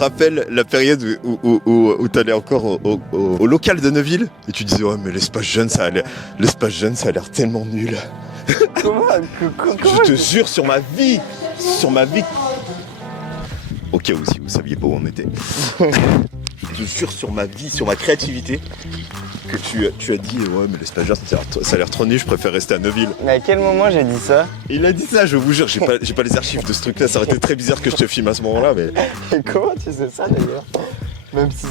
rappelle la période où t'allais encore au local de Neuville et tu disais ouais mais l'espace jeune ça a l'air tellement nul. Comment Je te jure sur ma vie. Au cas où si vous saviez pas où on était. Je te jure sur ma vie, sur ma créativité, que tu as dit ouais mais l'espace jeune ça a l'air trop nul, je préfère rester à Neuville. Mais à quel moment j'ai dit ça? Il a dit ça, je vous jure, j'ai pas les archives de ce truc là, ça aurait été très bizarre que je te filme à ce moment là mais. Et comment tu sais ça d'ailleurs? Même si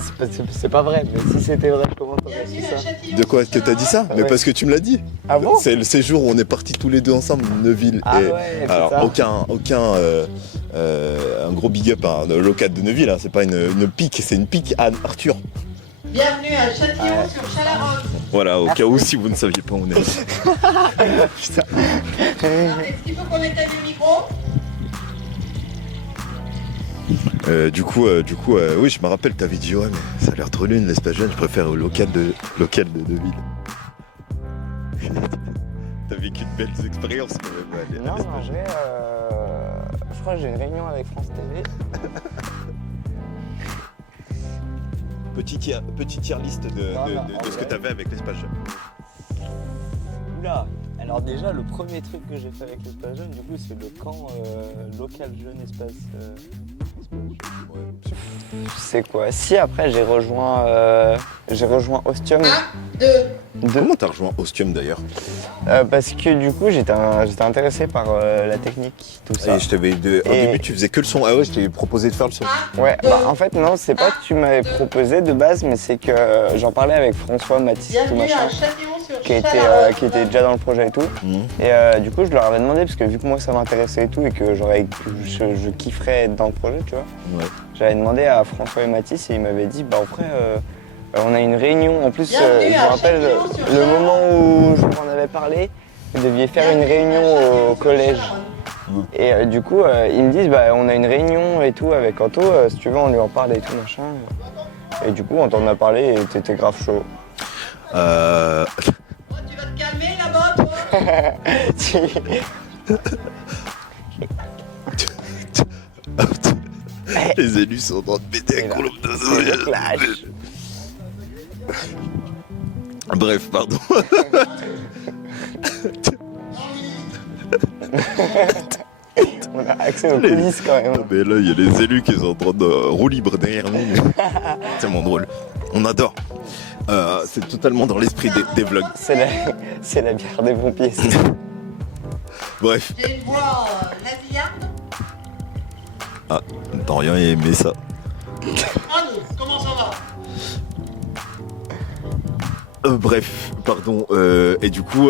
c'est pas vrai, mais si c'était vrai, comment t'aurais su ça? De quoi que t'as dit ça? Mais Ouais. parce que tu me l'as dit. Ah bon? C'est le séjour où on est partis tous les deux ensemble, Neuville. Ah et ouais, c'est alors ça. un gros big up à le local de Neuville, hein. C'est pas une pique, c'est une pique à Arthur. Bienvenue à Châtillon sur Chalaronne. Voilà, au cas où si vous ne saviez pas où on est. Putain. Est-ce qu'il faut qu'on éteigne le micro? Du coup, oui, je me rappelle, t'avais dit ouais, mais ça a l'air trop lune, l'espace jeune, je préfère au local de Neuville. T'as vécu de belles expériences quand même. Non, en vrai, je crois que j'ai une réunion avec France TV. Petit tier list de en ce que vrai. t'avais avec l'espace jeune. Oula. Alors déjà, le premier truc que j'ai fait avec l'espace jeune, du coup, c'est le camp local jeune espace. Je sais quoi. Si après j'ai rejoint Ostium. 1, 2. Comment t'as rejoint Ostium d'ailleurs? Parce que du coup j'étais intéressé par la technique, tout ça. Et je t'avais au début tu faisais que le son. Ah ouais, je t'ai proposé de faire le son. Ouais, bah en fait non, c'est pas que tu m'avais proposé de base, mais c'est que j'en parlais avec François, Mathis, tout Bienvenue machin, à Châtillon sur qui Chalaronne. était déjà dans le projet et tout. Mhm. Et du coup je leur avais demandé, parce que vu que moi ça m'intéressait et tout, et que je kifferais être dans le projet, tu vois, Ouais. j'avais demandé à François et Mathis et ils m'avaient dit, bah après on a une réunion, en plus Bienvenue je me à rappelle Châtillon sur le Chalaronne. moment où je m'en avais parlé, vous deviez faire une réunion au collège. Et du coup, ils me disent, bah, on a une réunion et tout avec Anto, si tu veux, on lui en parle et tout, machin. Et du coup, on t'en a parlé et t'étais grave chaud. Oh, tu vas te calmer là-bas, toi? Les élus sont en train de péter un colombe de C'est le clash. Bref, pardon. On a accès aux coulisses quand même. Mais là, il y a les élus qui sont en train de roue libre derrière nous. C'est tellement drôle. On adore. C'est totalement dans l'esprit des vlogs. C'est la bière des pompiers. ça. Bref. J'ai une voix nasillarde. Ah, t'as rien aimé ça. Anne, comment ça va? Bref, pardon. Et du coup,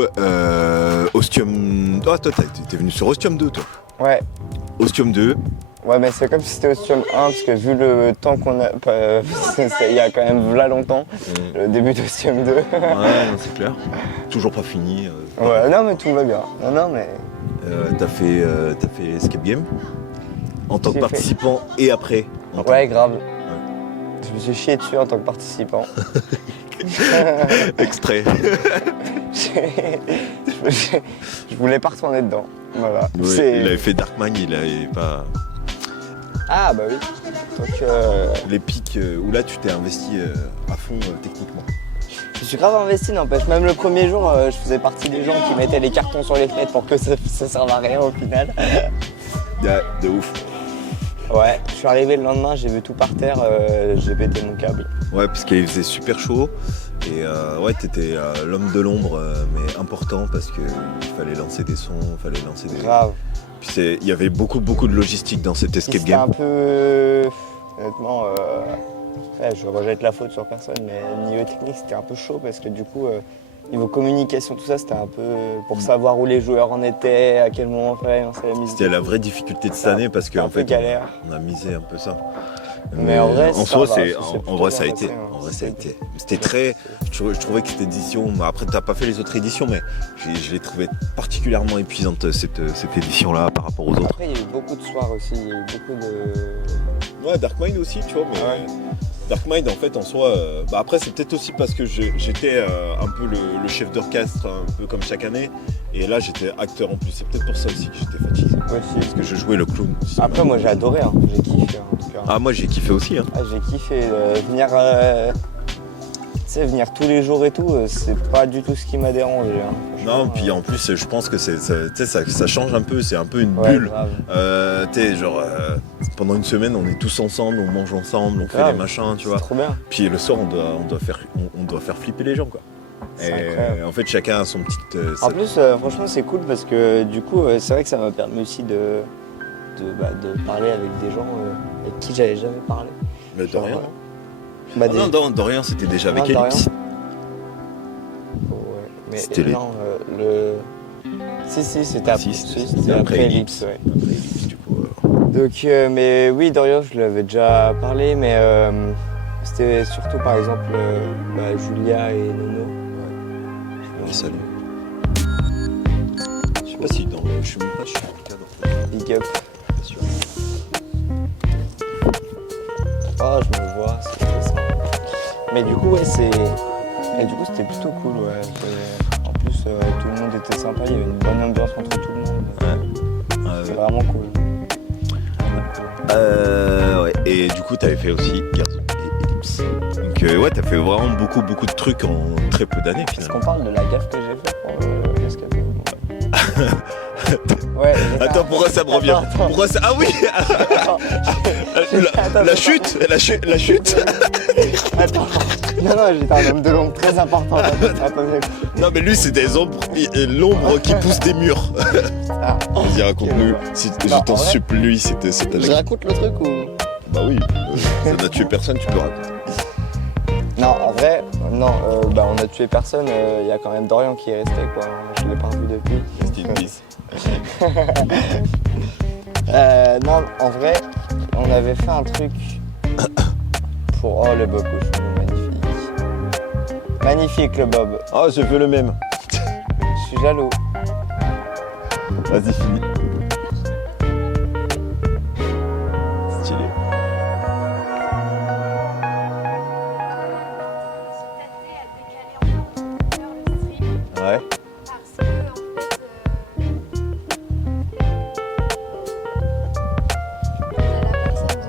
Ostium. Ah, toi, t'es venu sur Ostium 2, toi. Ouais. Ostium 2. Ouais, mais c'est comme si c'était Ostium 1, parce que vu le temps qu'on a. Il y a quand même v'là longtemps, le début d'Ostium 2. Ouais, c'est clair. Toujours pas fini. Ouais, non, mais tout va bien. Non, mais. T'as fait Escape Game en tant que J'ai fait. participant et après. Ouais, grave. Je me suis chié dessus en tant que participant. Extrait. Je voulais pas retourner dedans. Voilà. Ouais, C'est- il avait fait Darkman, il avait pas. Ah bah oui. Donc Les pics où là tu t'es investi à fond techniquement. je suis grave investi, n'empêche. Même le premier jour, je faisais partie des gens qui mettaient les cartons sur les fenêtres pour que ça serve à rien au final. De ouf. Ouais, je suis arrivé le lendemain, j'ai vu tout par terre, j'ai pété mon câble. Ouais, parce qu'il faisait super chaud. Et ouais, t'étais l'homme de l'ombre, mais important parce qu'il fallait lancer des sons, fallait lancer des. Grave. Puis il y avait beaucoup de logistique dans cet Et escape c'était game. un peu. Honnêtement, après, je rejette la faute sur personne, mais niveau technique, c'était un peu chaud parce que du coup, niveau communication, tout ça, c'était un peu pour savoir où les joueurs en étaient, à quel moment fallait lancer la musique. C'était la vraie difficulté de cette année parce C'était qu'en un peu fait, galère. on a misé un peu ça. Mais en vrai, en ça soi, va, c'est, ça s'est en plutôt vrai, bien ça a passé, été. hein. En vrai, ça a été. C'était très. Je trouvais que cette édition. Après, t'as pas fait les autres éditions, mais je l'ai trouvée particulièrement épuisante cette édition-là par rapport aux autres. Après, il y a eu beaucoup de soirs aussi, il y a eu beaucoup de. Ouais, Darkmind aussi, tu vois, mais. Ouais. Dark Mind, en fait, en soi, après, c'est peut-être aussi parce que j'étais un peu le chef d'orchestre, un peu comme chaque année. Et là, j'étais acteur en plus. C'est peut-être pour ça aussi que j'étais fatigué. Aussi. Parce que je jouais le clown. Après, moi, j'ai adoré, hein. J'ai kiffé, en tout cas. Ah, moi, j'ai kiffé aussi. Hein. Ah, j'ai kiffé venir, tu sais, venir tous les jours et tout, c'est pas du tout ce qui m'a dérangé. Hein. Non, puis en plus, je pense que tu sais, ça change un peu. C'est un peu une Ouais, bulle. grave. Tu sais, genre, pendant une semaine, on est tous ensemble, on mange ensemble, on fait Grave. des machins, tu C'est vois. trop bien. Puis le soir, on doit faire flipper les gens, quoi. C'est Et incroyable. en fait, chacun a son petit. En plus, franchement, c'est cool parce que du coup, c'est vrai que ça m'a permis aussi de parler avec des gens avec qui j'avais jamais parlé. Mais de rien. Bah, Ah non, Dorian, c'était déjà avec Non, Dorian. Ellipse. Ouais, mais C'était les- non, Si, c'était Si, c'était après Ellipse, ouais. Après Ellipse, du coup. Donc, mais oui, Dorian, je lui avais déjà parlé, mais c'était surtout par exemple Julia et Nono. On les salue. Je sais pas si dans le. Je suis même pas sûr, en tout cas, dans le Big up. pas sûr. Oh, je me vois, c'est très sympa. Mais du coup, ouais, et du coup, c'était plutôt cool, ouais. En plus, tout le monde était sympa, il y avait une bonne ambiance entre tout le monde. C'était vraiment cool. Ouais. Et du coup, t'avais fait aussi Garçon et Ellipse. Donc, ouais, t'as fait vraiment beaucoup de trucs en très peu d'années, Est-ce finalement. qu'on parle de la gaffe que j'ai faite pour l'escapé? Ouais. Attends, pourquoi ça me revient? Attends. Pourquoi ça. Ah oui. La chute. Attends. Non, j'étais un homme de l'ombre très important. Attends. Non, mais lui, c'est des ombres, l'ombre qui pousse des murs. Ah. Vas-y, raconte-nous. Si, je en t'en vrai- supplie, c'était Je raconte le truc ou? Bah oui, ça n'a tué personne, tu peux raconter. Non, en vrai, non, on a tué personne, il y a quand même Dorian qui est resté, quoi. Je l'ai pas revu depuis. C'était une bise. Non, en vrai, on avait fait un truc pour... Oh, le Bob Cochon, magnifique. Magnifique, le Bob. Ah, j'ai fait le même. Je suis jaloux. Vas-y, finis. Stylé. Ouais. Parce que, en fait, on a la personne,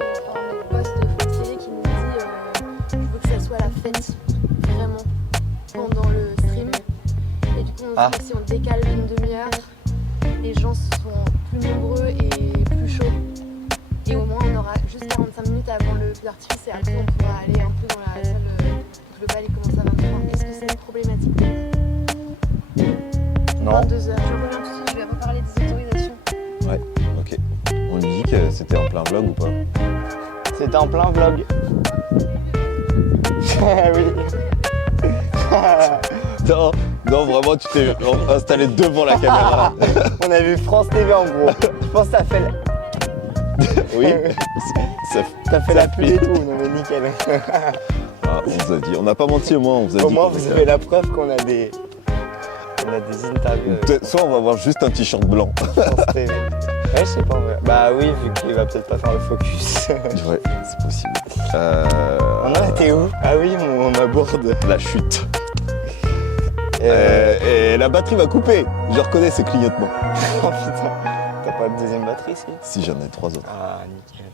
notre boss de Fox Télé qui nous dit je veux que ça soit la fête, vraiment, pendant le stream. Et du coup, on se dit que si on décale d'une demi-heure, les gens sont plus nombreux et plus chauds. Et au moins, on aura juste 45 minutes avant le feu d'artifice et après, on pourra aller un peu dans la salle. Le bal, il commence à 23. Est-ce que c'est une problématique? Non. 22h. Je reviens tout de suite, je vais reparler des autorisations. Ouais, ok. On lui dit que c'était en plein vlog ou pas? C'était en plein vlog. Oui. Non, vraiment, tu t'es installé devant la caméra. On a vu France TV en gros. Je pense que t'as fait, Oui. Ça, t'as fait ça la pub fait- et tout, non mais nickel. Ah, on vous a dit. On n'a pas menti au moins, on vous a Au dit. moins vous avez la preuve qu'on a des interviews Soit on va avoir juste un t-shirt blanc. France TV. Ouais, je sais pas en vrai. Bah oui, vu qu'il va peut-être pas faire le focus. Ouais, c'est possible. On en était où? Ah oui, on aborde. La chute. Et Et la batterie va couper. Je reconnais ces clignotements. Oh putain, t'as pas de deuxième batterie ici? Si j'en ai 3 autres. Ah nickel.